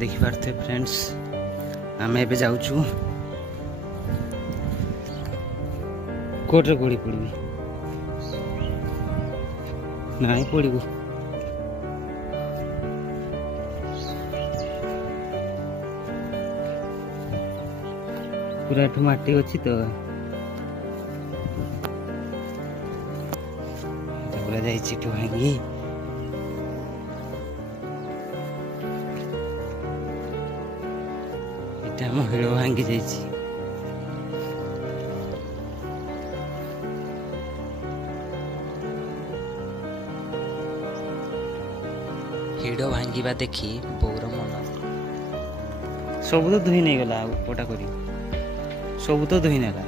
देखिपारे friends आम ए जाऊँ कोर्टे गोड़ी पड़ी ना पड़ू पूरा माटी अच्छी तो पूरा जाइए भांगी हिड़ भांगी जाइए हिड़ भांगा देखी बोर मन सब तो धोई नहीं गला पोटा करी सब तो धोई नेला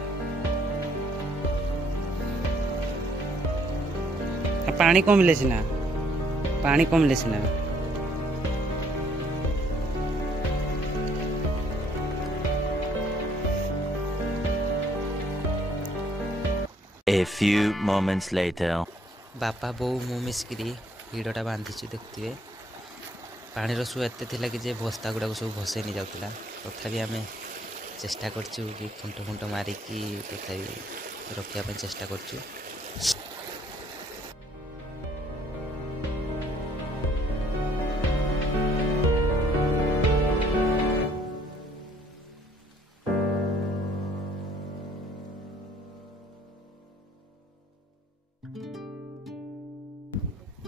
पानी कमिले सीना पानी कमिले सीना A few moments later. बापा बो मु मिसिकी हिड़टा बांधीचु देखते पानी रसु एत कि जे बस्ता गुड़ाक सब भसई नहीं जाऊला तथापि आम चेष्टा करचु कि खुंट खुंट मारिकी तथापि रखा चेष्टा करचु।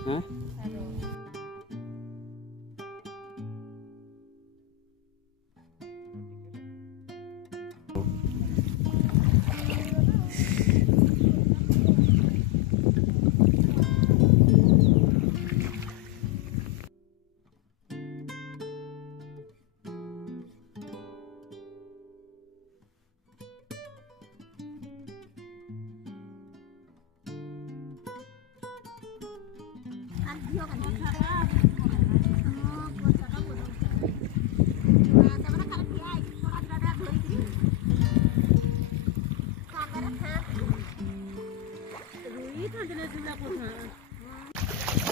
हाँ?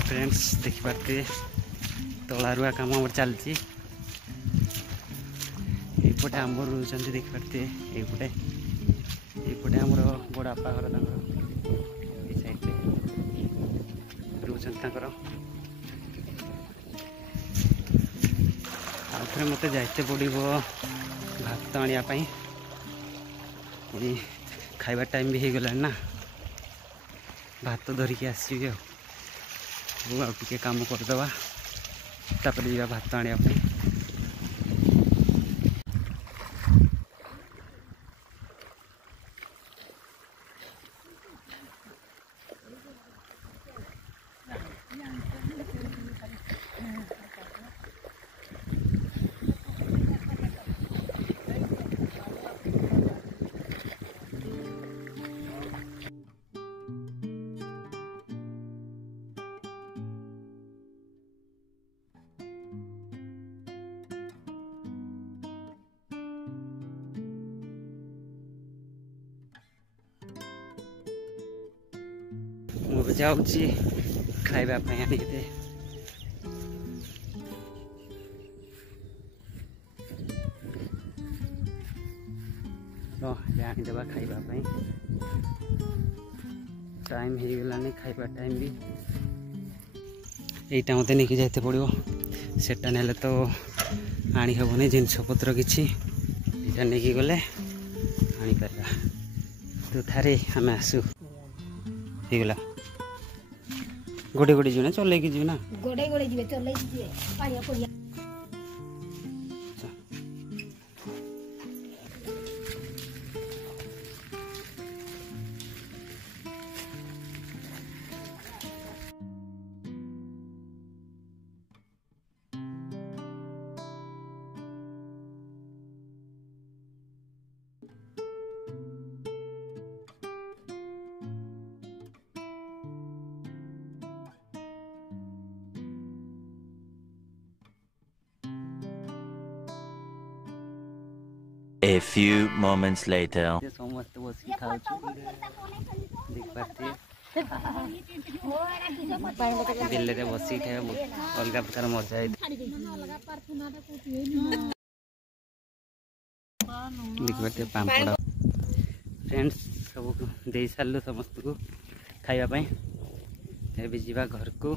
फ्रेंड्स देखिपारे तलारुआ कम चलती एपटे आम रोच देखिपारे ये आम बड़ापा घर साइड रोच आउे मत जाते पड़ो भात आने खाइबा टाइम भी हो गला ना भात धरिकी आसबि आगे काम करदे तापर जा भात आने मुझे जाऊँगी खाइबा आनी आनीदेवा खाइबा टाइम हो गलानी खाइबा टाइम भी यहीटा मत नहीं जाते पड़ो सेटा नेले तो आनी हेनी जिनस पत्र किसी यहाँ नहीं गले आनी पारा तो थारे आम आसू होगला गोटे गोटे जीवन चल जीवना गोटे गोटे जी चल पानी A few moments later. समस्त बस देखिपारे ବିଲରେ ବସିକି ଖାଇବା ଅଲଗା ପ୍ରକାର ମଜା ହେଇଥାଏ। ଦେଖିପାରୁଥିବେ ପାମ୍ପଡ଼ ଫ୍ରେଣ୍ଡସ୍ ସବୁ ଦେଇ ସାରିଲୁ ସମସ୍ତଙ୍କୁ ଖାଇବା ପାଇଁ। ଏବେ ଯିବା ଘରକୁ।